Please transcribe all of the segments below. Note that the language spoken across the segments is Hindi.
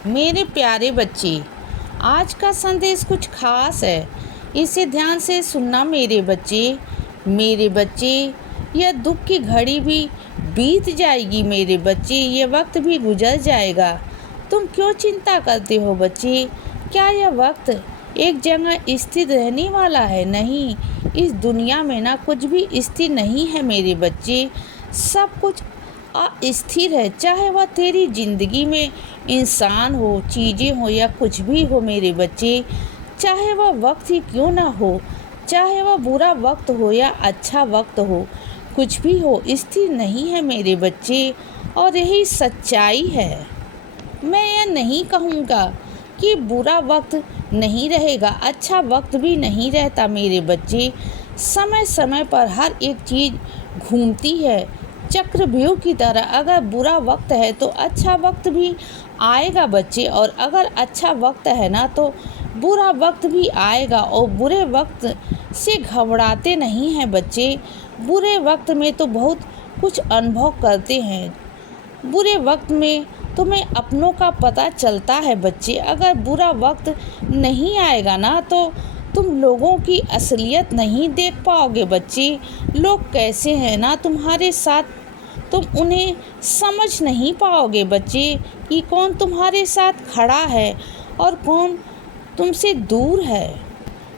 मेरे प्यारे बच्चे, आज का संदेश कुछ खास है। इसे ध्यान से सुनना मेरे बच्चे। मेरे बच्चे, यह दुख की घड़ी भी बीत जाएगी मेरे बच्चे, ये वक्त भी गुजर जाएगा। तुम क्यों चिंता करते हो बच्चे? क्या यह वक्त एक जगह स्थिर रहने वाला है? नहीं, इस दुनिया में ना कुछ भी स्थिर नहीं है मेरे बच्चे। सब कुछ अस्थिर है, चाहे वह तेरी ज़िंदगी में इंसान हो, चीज़ें हो या कुछ भी हो मेरे बच्चे। चाहे वह वक्त ही क्यों ना हो, चाहे वह बुरा वक्त हो या अच्छा वक्त हो, कुछ भी हो, स्थिर नहीं है मेरे बच्चे। और यही सच्चाई है। मैं यह नहीं कहूँगा कि बुरा वक्त नहीं रहेगा, अच्छा वक्त भी नहीं रहता मेरे बच्चे। समय समय पर हर एक चीज़ घूमती है चक्रव्यूह की तरह। अगर बुरा वक्त है तो अच्छा वक्त भी आएगा बच्चे, और अगर अच्छा वक्त है ना तो बुरा वक्त भी आएगा। और बुरे वक्त से घबराते नहीं हैं बच्चे। बुरे वक्त में तो बहुत कुछ अनुभव करते हैं। बुरे वक्त में तुम्हें अपनों का पता चलता है बच्चे। अगर बुरा वक्त नहीं आएगा ना तो तुम लोगों की असलियत नहीं देख पाओगे बच्चे। लोग कैसे हैं ना तुम्हारे साथ, तुम उन्हें समझ नहीं पाओगे बच्चे कि कौन तुम्हारे साथ खड़ा है और कौन तुमसे दूर है।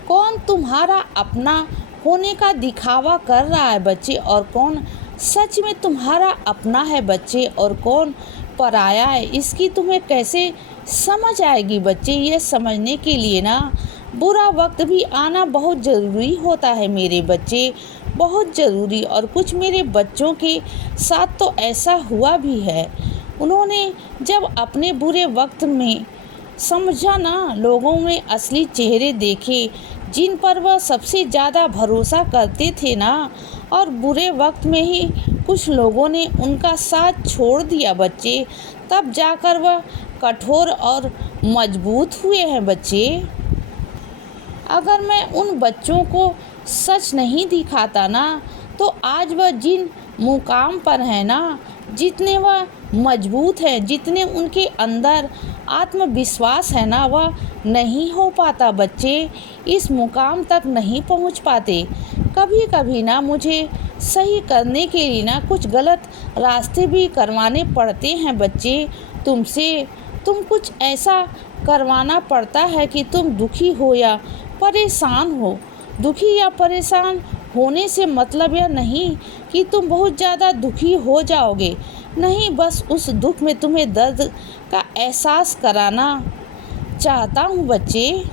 कौन तुम्हारा अपना होने का दिखावा कर रहा है बच्चे, और कौन सच में तुम्हारा अपना है बच्चे, और कौन पराया है। इसकी तुम्हें कैसे समझ आएगी बच्चे? ये समझने के लिए ना बुरा वक्त भी आना बहुत ज़रूरी होता है मेरे बच्चे, बहुत ज़रूरी। और कुछ मेरे बच्चों के साथ तो ऐसा हुआ भी है। उन्होंने जब अपने बुरे वक्त में समझा ना, लोगों में असली चेहरे देखे जिन पर वह सबसे ज़्यादा भरोसा करते थे ना, और बुरे वक्त में ही कुछ लोगों ने उनका साथ छोड़ दिया बच्चे, तब जाकर वह कठोर और मजबूत हुए हैं बच्चे। अगर मैं उन बच्चों को सच नहीं दिखाता ना तो आज वह जिन मुकाम पर है ना, जितने वह मजबूत हैं, जितने उनके अंदर आत्मविश्वास है ना, वह नहीं हो पाता बच्चे। इस मुकाम तक नहीं पहुंच पाते। कभी कभी ना मुझे सही करने के लिए ना कुछ गलत रास्ते भी करवाने पड़ते हैं बच्चे तुमसे। तुम कुछ ऐसा करवाना पड़ता है कि तुम दुखी हो या परेशान हो। दुखी या परेशान होने से मतलब यह नहीं कि तुम बहुत ज़्यादा दुखी हो जाओगे। नहीं, बस उस दुख में तुम्हें दर्द का एहसास कराना चाहता हूँ बच्चे।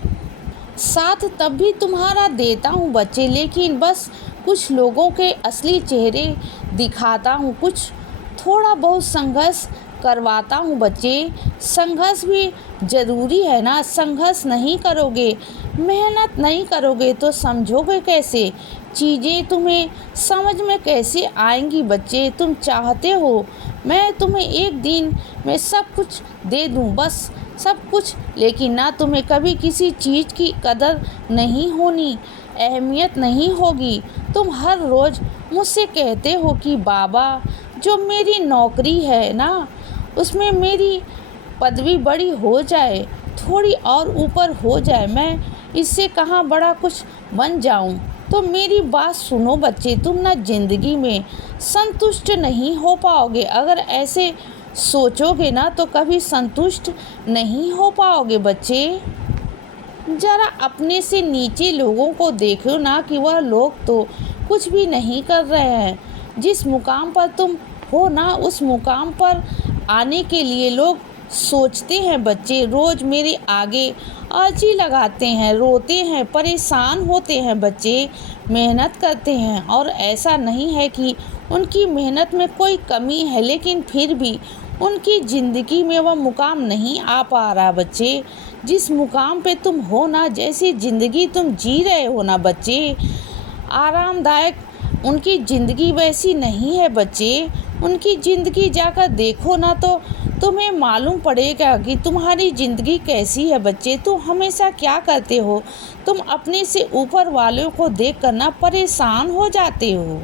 साथ तब भी तुम्हारा देता हूँ बच्चे, लेकिन बस कुछ लोगों के असली चेहरे दिखाता हूँ, कुछ थोड़ा बहुत संघर्ष करवाता हूँ बच्चे। संघर्ष भी ज़रूरी है ना। संघर्ष नहीं करोगे, मेहनत नहीं करोगे तो समझोगे कैसे? चीज़ें तुम्हें समझ में कैसे आएंगी बच्चे? तुम चाहते हो मैं तुम्हें एक दिन में सब कुछ दे दूँ, बस सब कुछ, लेकिन ना तुम्हें कभी किसी चीज़ की कदर नहीं होनी, अहमियत नहीं होगी। तुम हर रोज़ मुझसे कहते हो कि बाबा, जो मेरी नौकरी है ना उसमें मेरी पदवी बड़ी हो जाए, थोड़ी और ऊपर हो जाए, मैं इससे कहाँ बड़ा कुछ बन जाऊं। तो मेरी बात सुनो बच्चे, तुम ना ज़िंदगी में संतुष्ट नहीं हो पाओगे। अगर ऐसे सोचोगे ना तो कभी संतुष्ट नहीं हो पाओगे बच्चे। ज़रा अपने से नीचे लोगों को देखो ना कि वह लोग तो कुछ भी नहीं कर रहे हैं। जिस मुकाम पर तुम हो ना उस मुकाम पर आने के लिए लोग सोचते हैं बच्चे, रोज़ मेरे आगे अर्जी लगाते हैं, रोते हैं, परेशान होते हैं बच्चे, मेहनत करते हैं। और ऐसा नहीं है कि उनकी मेहनत में कोई कमी है, लेकिन फिर भी उनकी ज़िंदगी में वह मुकाम नहीं आ पा रहा बच्चे। जिस मुकाम पे तुम हो ना, जैसी ज़िंदगी तुम जी रहे हो ना बच्चे, आरामदायक उनकी ज़िंदगी वैसी नहीं है बच्चे। उनकी ज़िंदगी जाकर देखो ना तो तुम्हें मालूम पड़ेगा कि तुम्हारी ज़िंदगी कैसी है बच्चे। तुम हमेशा क्या करते हो? तुम अपने से ऊपर वालों को देख कर ना परेशान हो जाते हो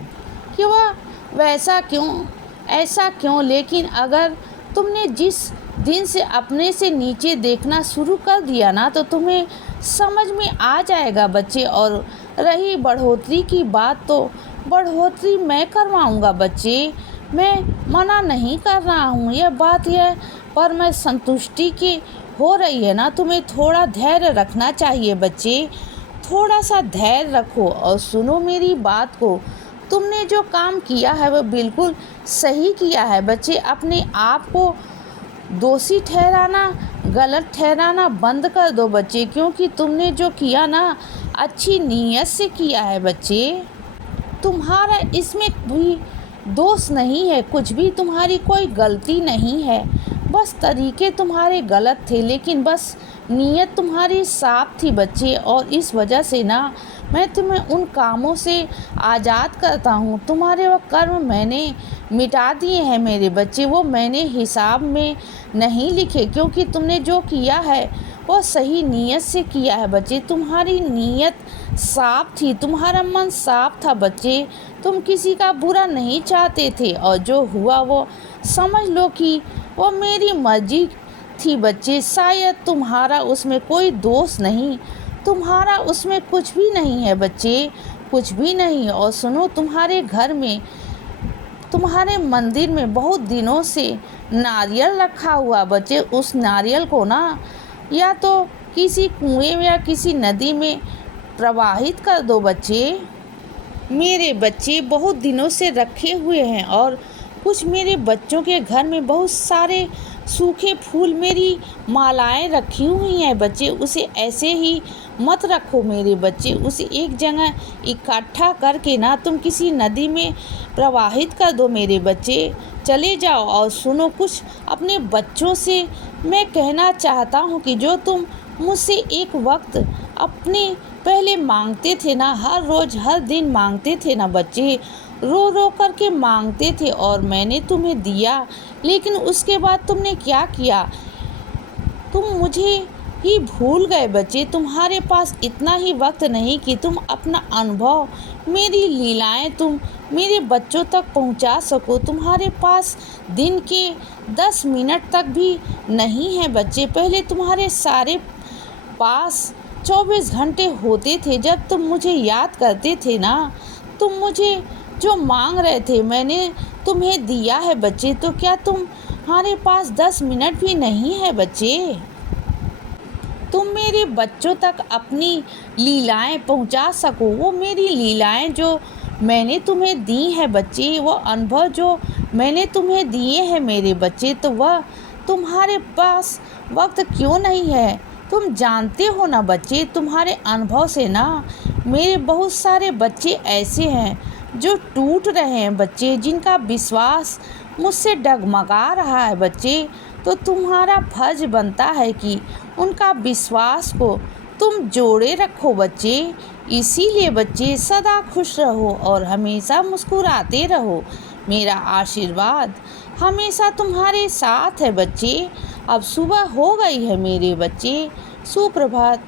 कि वह वैसा क्यों, ऐसा क्यों। लेकिन अगर तुमने जिस दिन से अपने से नीचे देखना शुरू कर दिया ना तो तुम्हें समझ में आ जाएगा बच्चे। और रही बढ़ोतरी की बात, तो बढ़ोतरी मैं करवाऊंगा बच्चे, मैं मना नहीं कर रहा हूँ, यह बात है। पर मैं संतुष्टि की हो रही है ना, तुम्हें थोड़ा धैर्य रखना चाहिए बच्चे, थोड़ा सा धैर्य रखो और सुनो मेरी बात को। तुमने जो काम किया है वह बिल्कुल सही किया है बच्चे। अपने आप को दोषी ठहराना, गलत ठहराना बंद कर दो बच्चे, क्योंकि तुमने जो किया ना अच्छी नीयत से किया है बच्चे। तुम्हारा इसमें भी दोष नहीं है, कुछ भी तुम्हारी कोई गलती नहीं है, बस तरीके तुम्हारे गलत थे, लेकिन बस नीयत तुम्हारी साफ थी बच्चे। और इस वजह से ना मैं तुम्हें उन कामों से आज़ाद करता हूँ। तुम्हारे वो कर्म मैंने मिटा दिए हैं मेरे बच्चे, वो मैंने हिसाब में नहीं लिखे, क्योंकि तुमने जो किया है वो सही नीयत से किया है बच्चे। तुम्हारी नीयत साफ थी, तुम्हारा मन साफ था बच्चे, तुम किसी का बुरा नहीं चाहते थे। और जो हुआ वो समझ लो कि वो मेरी मर्जी थी बच्चे। शायद तुम्हारा उसमें कोई दोष नहीं, तुम्हारा उसमें कुछ भी नहीं है बच्चे, कुछ भी नहीं। और सुनो, तुम्हारे घर में, तुम्हारे मंदिर में बहुत दिनों से नारियल रखा हुआ बच्चे, उस नारियल को ना या तो किसी कुएं या किसी नदी में प्रवाहित कर दो बच्चे। मेरे बच्चे बहुत दिनों से रखे हुए हैं और कुछ मेरे बच्चों के घर में बहुत सारे सूखे फूल, मेरी मालाएं रखी हुई हैं बच्चे, उसे ऐसे ही मत रखो मेरे बच्चे, उसे एक जगह इकट्ठा करके ना तुम किसी नदी में प्रवाहित कर दो मेरे बच्चे। चले जाओ और सुनो, कुछ अपने बच्चों से मैं कहना चाहता हूँ कि जो तुम मुझसे एक वक्त अपने पहले मांगते थे ना, हर रोज़ हर दिन मांगते थे ना बच्चे, रो रो करके मांगते थे और मैंने तुम्हें दिया, लेकिन उसके बाद तुमने क्या किया, तुम मुझे ही भूल गए बच्चे। तुम्हारे पास इतना ही वक्त नहीं कि तुम अपना अनुभव, मेरी लीलाएं तुम मेरे बच्चों तक पहुंचा सको। तुम्हारे पास दिन के 10 मिनट तक भी नहीं है बच्चे। पहले तुम्हारे सारे पास 24 घंटे होते थे, जब तुम मुझे याद करते थे ना, तुम मुझे जो मांग रहे थे मैंने तुम्हें दिया है बच्चे। तो क्या तुम्हारे पास 10 मिनट भी नहीं है बच्चे? तुम मेरे बच्चों तक अपनी लीलाएं पहुंचा सको, वो मेरी लीलाएं जो मैंने तुम्हें दी है बच्चे, वो अनुभव जो मैंने तुम्हें दिए हैं मेरे बच्चे, तो वह तुम्हारे पास वक्त क्यों नहीं है? तुम जानते हो ना बच्चे, तुम्हारे अनुभव से ना मेरे बहुत सारे बच्चे ऐसे हैं जो टूट रहे हैं बच्चे, जिनका विश्वास मुझसे डगमगा रहा है बच्चे। तो तुम्हारा फर्ज बनता है कि उनका विश्वास को तुम जोड़े रखो बच्चे। इसीलिए बच्चे सदा खुश रहो और हमेशा मुस्कुराते रहो। मेरा आशीर्वाद हमेशा तुम्हारे साथ है बच्चे। अब सुबह हो गई है मेरे बच्चे, सुप्रभात।